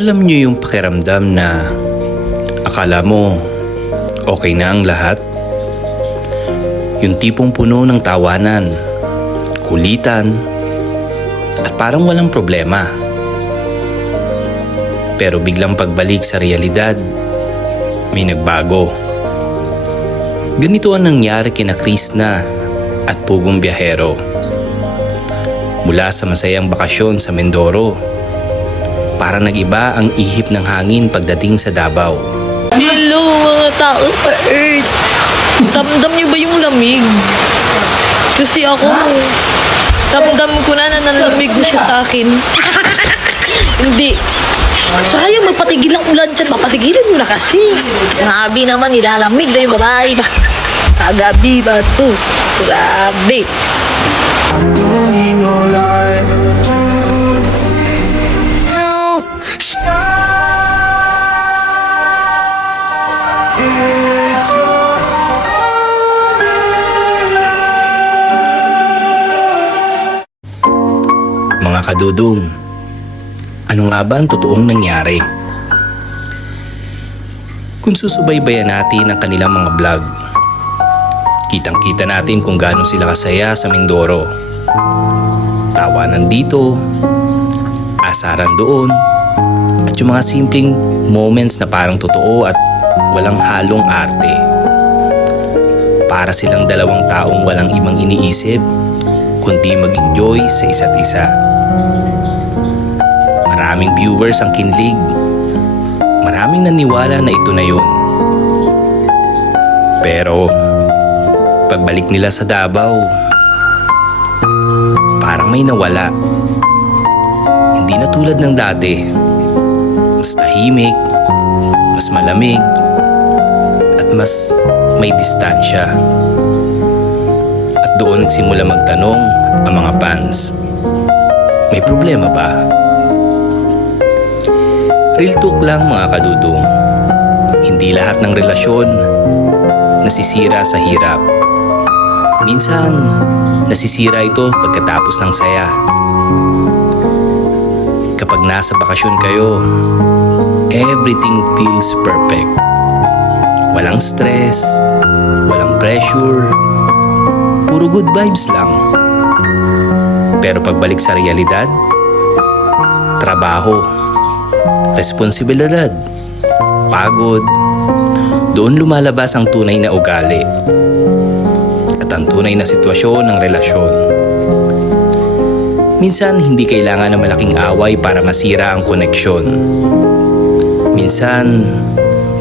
Alam niyo yung pakiramdam na akala mo okay na ang lahat? Yung tipong puno ng tawanan, kulitan, at parang walang problema. Pero biglang pagbalik sa realidad, may nagbago. Ganito ang nangyari kina Krishna at Pugong Biyahero. Mula sa masayang bakasyon sa Mindoro, para nag-iba ang ihip ng hangin pagdating sa Davao. Hello mga tao sa Earth! Damdam niyo ba yung lamig? Kasi ako, damdam ko na nanlamig na siya sa akin. Hindi. Sayang magpatigil ang ulan dyan. Mapatigilan mo na kasi. Grabe naman, nilalamig na yung babae ba? Kagabi ba ito? Grabe. Mga kadudong, ano nga ba ang totoong nangyari? Kung susubaybayan natin ang kanilang mga vlog, kitang-kita natin kung gaano sila kasaya sa Mindoro. Tawanan dito, asaran doon, at yung mga simpleng moments na parang totoo at walang halong arte. Para silang dalawang taong walang ibang iniisip, kundi mag-enjoy sa isa't isa. Maraming viewers ang kinlig. Maraming naniwala na ito na yun. Pero, pagbalik nila sa Davao, parang may nawala. Hindi na tulad ng dati. Mas tahimik, mas malamig, at mas may distansya. At doon nagsimula magtanong ang mga fans. May problema ba? Real talk lang mga kadudong. Hindi lahat ng relasyon nasisira sa hirap. Minsan, nasisira ito pagkatapos ng saya. Kapag nasa bakasyon kayo, everything feels perfect. Walang stress, walang pressure, puro good vibes lang. Pero pagbalik sa realidad, trabaho, responsibilidad, pagod, doon lumalabas ang tunay na ugali at ang tunay na sitwasyon ng relasyon. Minsan, hindi kailangan ng malaking away para masira ang koneksyon. Minsan,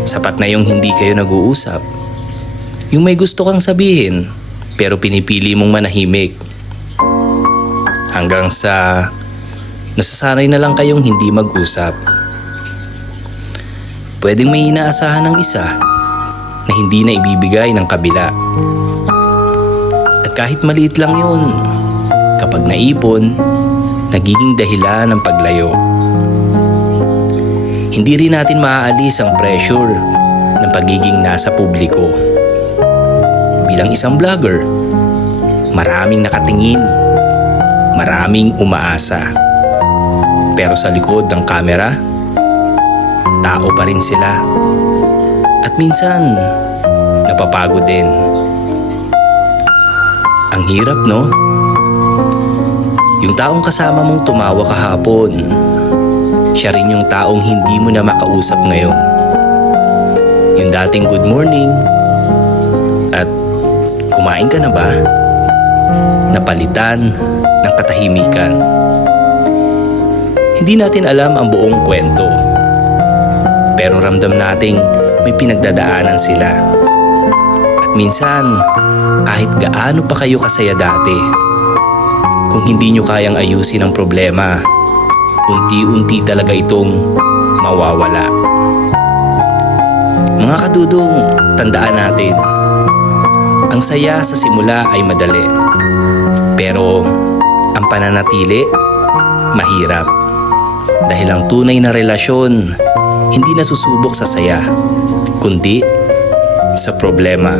sapat na yung hindi kayo nag-uusap. Yung may gusto kang sabihin, pero pinipili mong manahimik. Hanggang sa nasasanay na lang kayong hindi mag-usap. Pwedeng may inaasahan ng isa na hindi na ibibigay ng kabila. At kahit maliit lang yun, kapag naipon, nagiging dahilan ng paglayo. Hindi rin natin maaalis ang pressure ng pagiging nasa publiko. Bilang isang vlogger, maraming nakatingin, maraming umaasa. Pero sa likod ng kamera, tao pa rin sila. At minsan, napapagod din. Ang hirap, no? Yung taong kasama mong tumawa kahapon, siya rin yung taong hindi mo na makausap ngayon. Yung dating good morning, at kumain ka na ba? Napalitan ng katahimikan. Hindi natin alam ang buong kwento. Pero ramdam nating may pinagdadaanan sila. At minsan, kahit gaano pa kayo kasaya dati, kung hindi nyo kayang ayusin ang problema, unti-unti talaga itong mawawala. Mga kadudong, tandaan natin, ang saya sa simula ay madali. Pero ang pananatili, mahirap. Dahil ang tunay na relasyon, hindi nasusubok sa saya, kundi sa problema,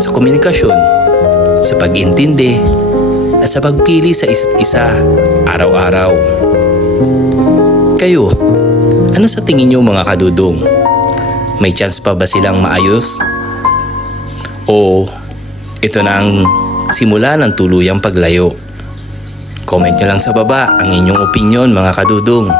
sa komunikasyon, sa pag-intindi, at sa pagpili sa isa't isa araw-araw. Kayo, ano sa tingin nyo mga kadudong? May chance pa ba silang maayos? O ito na ang simula ng tuluyang paglayo? Comment nyo lang sa baba ang inyong opinion mga kadudong.